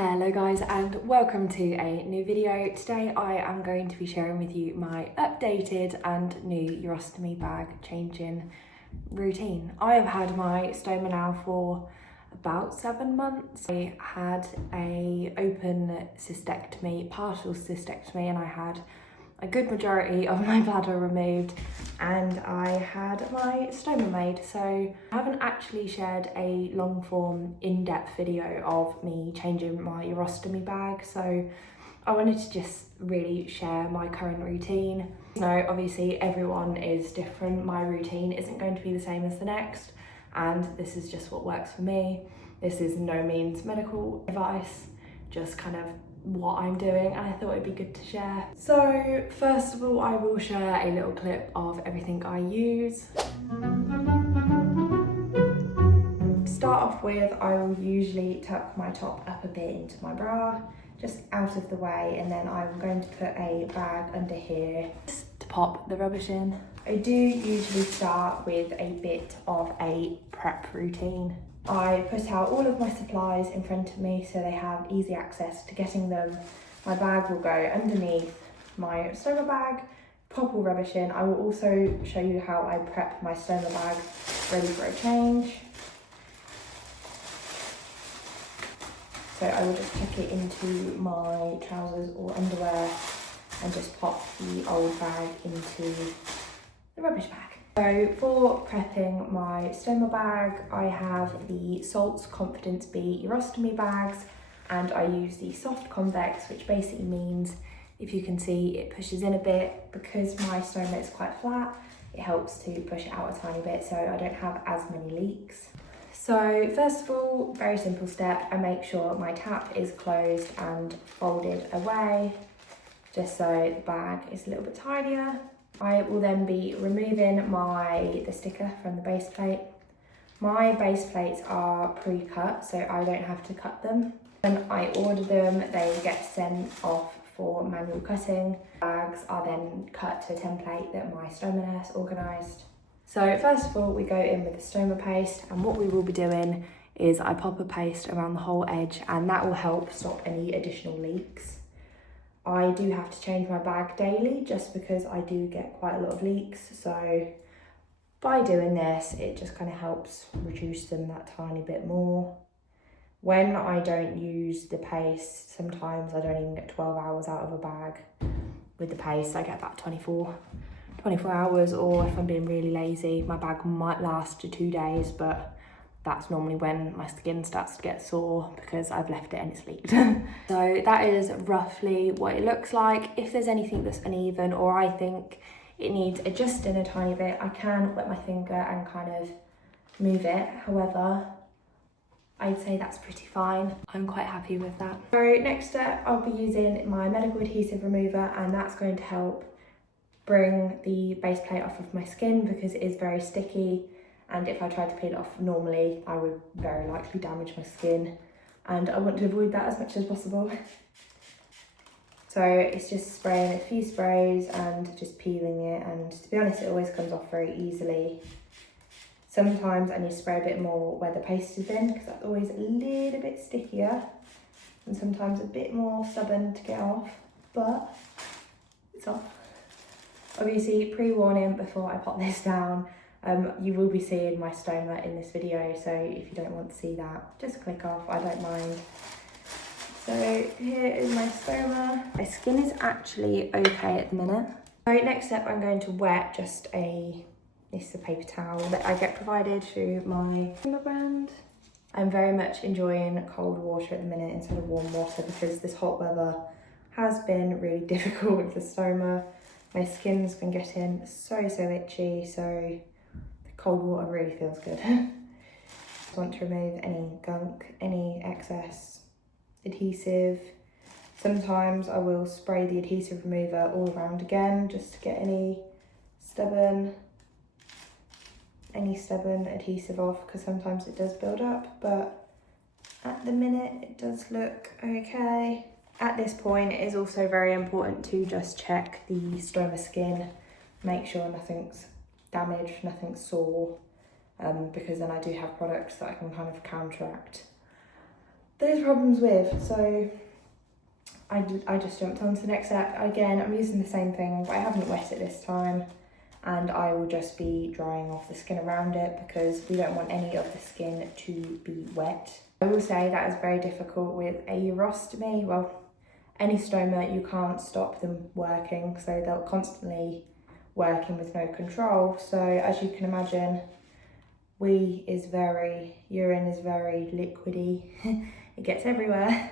Hello guys and welcome to a new video. Today I am going to be sharing with you my updated and new urostomy bag changing routine. I have had my stoma now for about 7 months. I had a open cystectomy, partial cystectomy, and I had a good majority of my bladder removed and I had my stoma made. So I haven't actually shared a long form in-depth video of me changing my urostomy bag, so I wanted to just really share my current routine. Obviously everyone is different. My routine isn't going to be the same as the next, and this is just what works for me. This is no means medical advice, just kind of what I'm doing, and I thought it'd be good to share. So first of all, I will share a little clip of everything I use. To start off with, I will usually tuck my top up a bit into my bra, just out of the way, and then I'm going to put a bag under here just to pop the rubbish in. I do usually start with a bit of a prep routine. I put out all of my supplies in front of me so they have easy access to getting them. My bag will go underneath my stoma bag, pop all rubbish in. I will also show you how I prep my stoma bag ready for a change. So I will just tuck it into my trousers or underwear and just pop the old bag into the rubbish bag. So for prepping my stoma bag, I have the Salts Confidence B urostomy bags, and I use the soft convex, which basically means, if you can see, it pushes in a bit. Because my stoma is quite flat, it helps to push it out a tiny bit so I don't have as many leaks. So first of all, very simple step, I make sure my tap is closed and folded away, just so the bag is a little bit tidier. I will then be removing the sticker from the base plate. My base plates are pre-cut, so I don't have to cut them. When I order them, they get sent off for manual cutting. Bags are then cut to a template that my stoma nurse organised. So first of all, we go in with the stoma paste, and what we will be doing is I pop a paste around the whole edge, and that will help stop any additional leaks. I do have to change my bag daily just because I do get quite a lot of leaks, so by doing this it just kind of helps reduce them that tiny bit more. When I don't use the paste, sometimes I don't even get 12 hours out of a bag. With the paste I get about 24 hours, or if I'm being really lazy, my bag might last to 2 days, but that's normally when my skin starts to get sore because I've left it and it's leaked. So that is roughly what it looks like. If there's anything that's uneven or I think it needs adjusting a tiny bit, I can wet my finger and kind of move it. However, I'd say that's pretty fine. I'm quite happy with that. So next step, I'll be using my medical adhesive remover, and that's going to help bring the base plate off of my skin because it is very sticky. And if I tried to peel it off normally, I would very likely damage my skin, and I want to avoid that as much as possible. So it's just spraying a few sprays and just peeling it, and to be honest, it always comes off very easily. Sometimes I need to spray a bit more where the paste has been because that's always a little bit stickier and sometimes a bit more stubborn to get off, but it's off. Obviously, pre-warning before I pop this down, you will be seeing my stoma in this video, so if you don't want to see that, just click off, I don't mind. So here is my stoma. My skin is actually okay at the minute. So next step, I'm going to wet this is a paper towel that I get provided through my stoma brand. I'm very much enjoying cold water at the minute instead of warm water because this hot weather has been really difficult with the stoma. My skin's been getting so itchy, so cold water really feels good. I want to remove any gunk, any excess adhesive. Sometimes I will spray the adhesive remover all around again just to get any stubborn adhesive off, because sometimes it does build up, but at the minute it does look okay. At this point, it is also very important to just check the stoma skin, make sure nothing's damaged, nothing's sore, because then I do have products that I can kind of counteract there's problems with. So I just jumped on to the next step. Again, I'm using the same thing, but I haven't wet it this time. And I will just be drying off the skin around it because we don't want any of the skin to be wet. I will say that is very difficult with a urostomy. Well, any stoma, you can't stop them working, so they'll constantly working with no control. So as you can imagine, urine is very liquidy. It gets everywhere.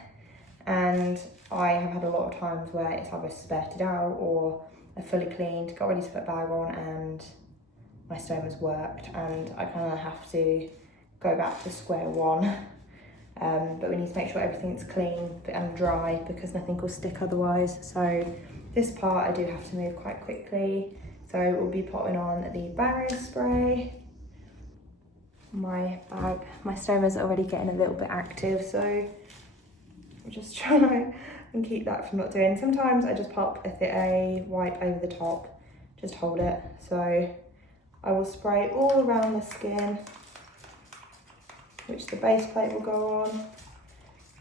And I have had a lot of times where it's either spurted out or I fully cleaned, got ready to put a bag on, and my stoma's worked, and I kind of have to go back to square one. But we need to make sure everything's clean and dry because nothing will stick otherwise. So this part I do have to move quite quickly. So we'll be putting on the barrier spray. My stoma's already getting a little bit active, so I'm just trying and keep that from not doing. Sometimes I just pop a wipe over the top, just hold it. So I will spray all around the skin, which the base plate will go on.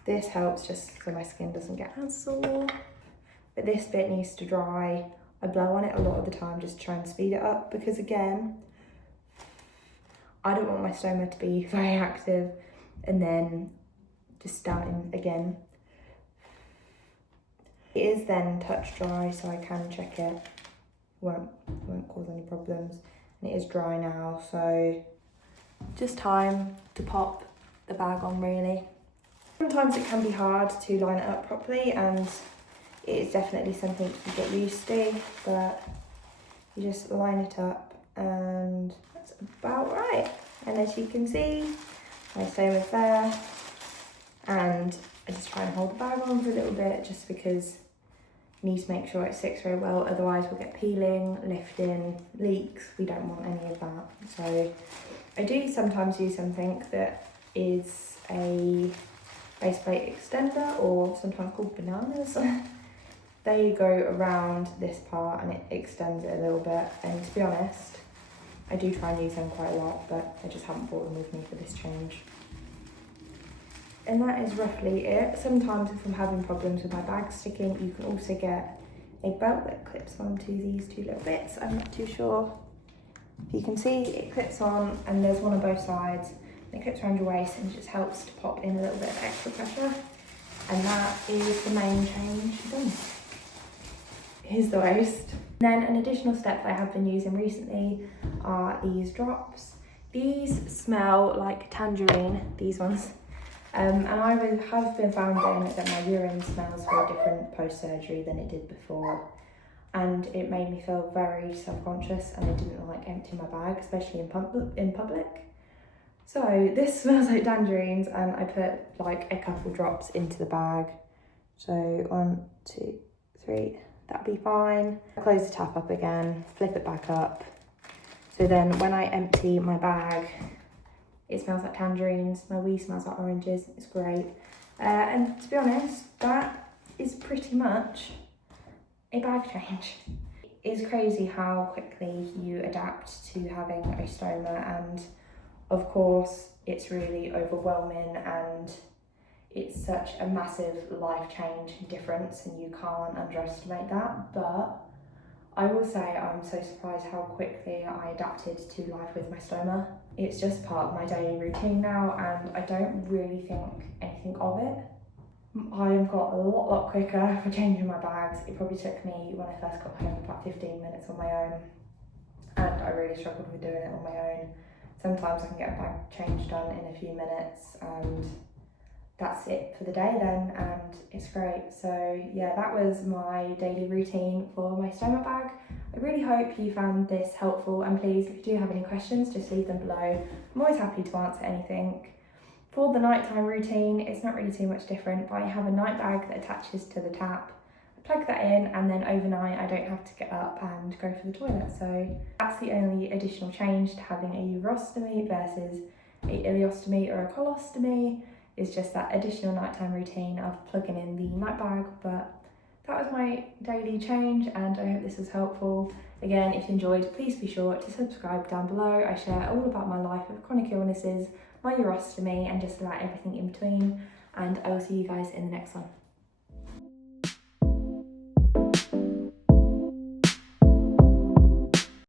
This helps just so my skin doesn't get as sore. But this bit needs to dry. I blow on it a lot of the time just to try and speed it up because again, I don't want my stoma to be very active and then just starting again. It is then touch dry, so I can check it. Won't cause any problems. And it is dry now, so just time to pop the bag on really. Sometimes it can be hard to line it up properly, and it is definitely something to get used to, but you just line it up and that's about right. And as you can see, my stoma's there, and I just try and hold the bag on for a little bit just because you need to make sure it sticks very well, otherwise we'll get peeling, lifting, leaks. We don't want any of that. So I do sometimes use something that is a base plate extender, or sometimes called bananas. They go around this part and it extends it a little bit, and to be honest, I do try and use them quite a lot, but I just haven't brought them with me for this change. And that is roughly it. Sometimes if I'm having problems with my bag sticking, you can also get a belt that clips onto these two little bits. I'm not too sure if you can see, it clips on and there's one on both sides. It clips around your waist and it just helps to pop in a little bit of extra pressure. And that is the main change done. Here's the waist. Then an additional step that I have been using recently are these drops. These smell like tangerine, these ones. And I have been finding that my urine smells very different post-surgery than it did before. And it made me feel very self-conscious, and I didn't like emptying my bag, especially in public. So this smells like tangerines, and I put like a couple drops into the bag. So 1, 2, 3, that'll be fine. Close the tap up again, flip it back up. So then when I empty my bag, it smells like tangerines. My wee smells like oranges. It's great. And to be honest, that is pretty much a bag change. It's crazy how quickly you adapt to having a stoma, and of course it's really overwhelming and it's such a massive life change and difference, and you can't underestimate that. But I will say I'm so surprised how quickly I adapted to life with my stoma. It's just part of my daily routine now, and I don't really think anything of it. I've got a lot quicker for changing my bags. It probably took me, when I first got home, about 15 minutes on my own, and I really struggled with doing it on my own. Sometimes I can get a bag change done in a few minutes, and that's it for the day then, and it's great. So yeah, that was my daily routine for my stoma bag. I really hope you found this helpful, and please, if you do have any questions, just leave them below. I'm always happy to answer anything. For the nighttime routine, it's not really too much different, but I have a night bag that attaches to the tap. I plug that in, and then overnight I don't have to get up and go for the toilet. So that's the only additional change to having a urostomy versus a ileostomy or a colostomy, is just that additional nighttime routine of plugging in the night bag. But that was my daily change, and I hope this was helpful. Again, if you enjoyed, please be sure to subscribe down below. I share all about my life with chronic illnesses, my urostomy, and just about everything in between. and I will see you guys in the next one.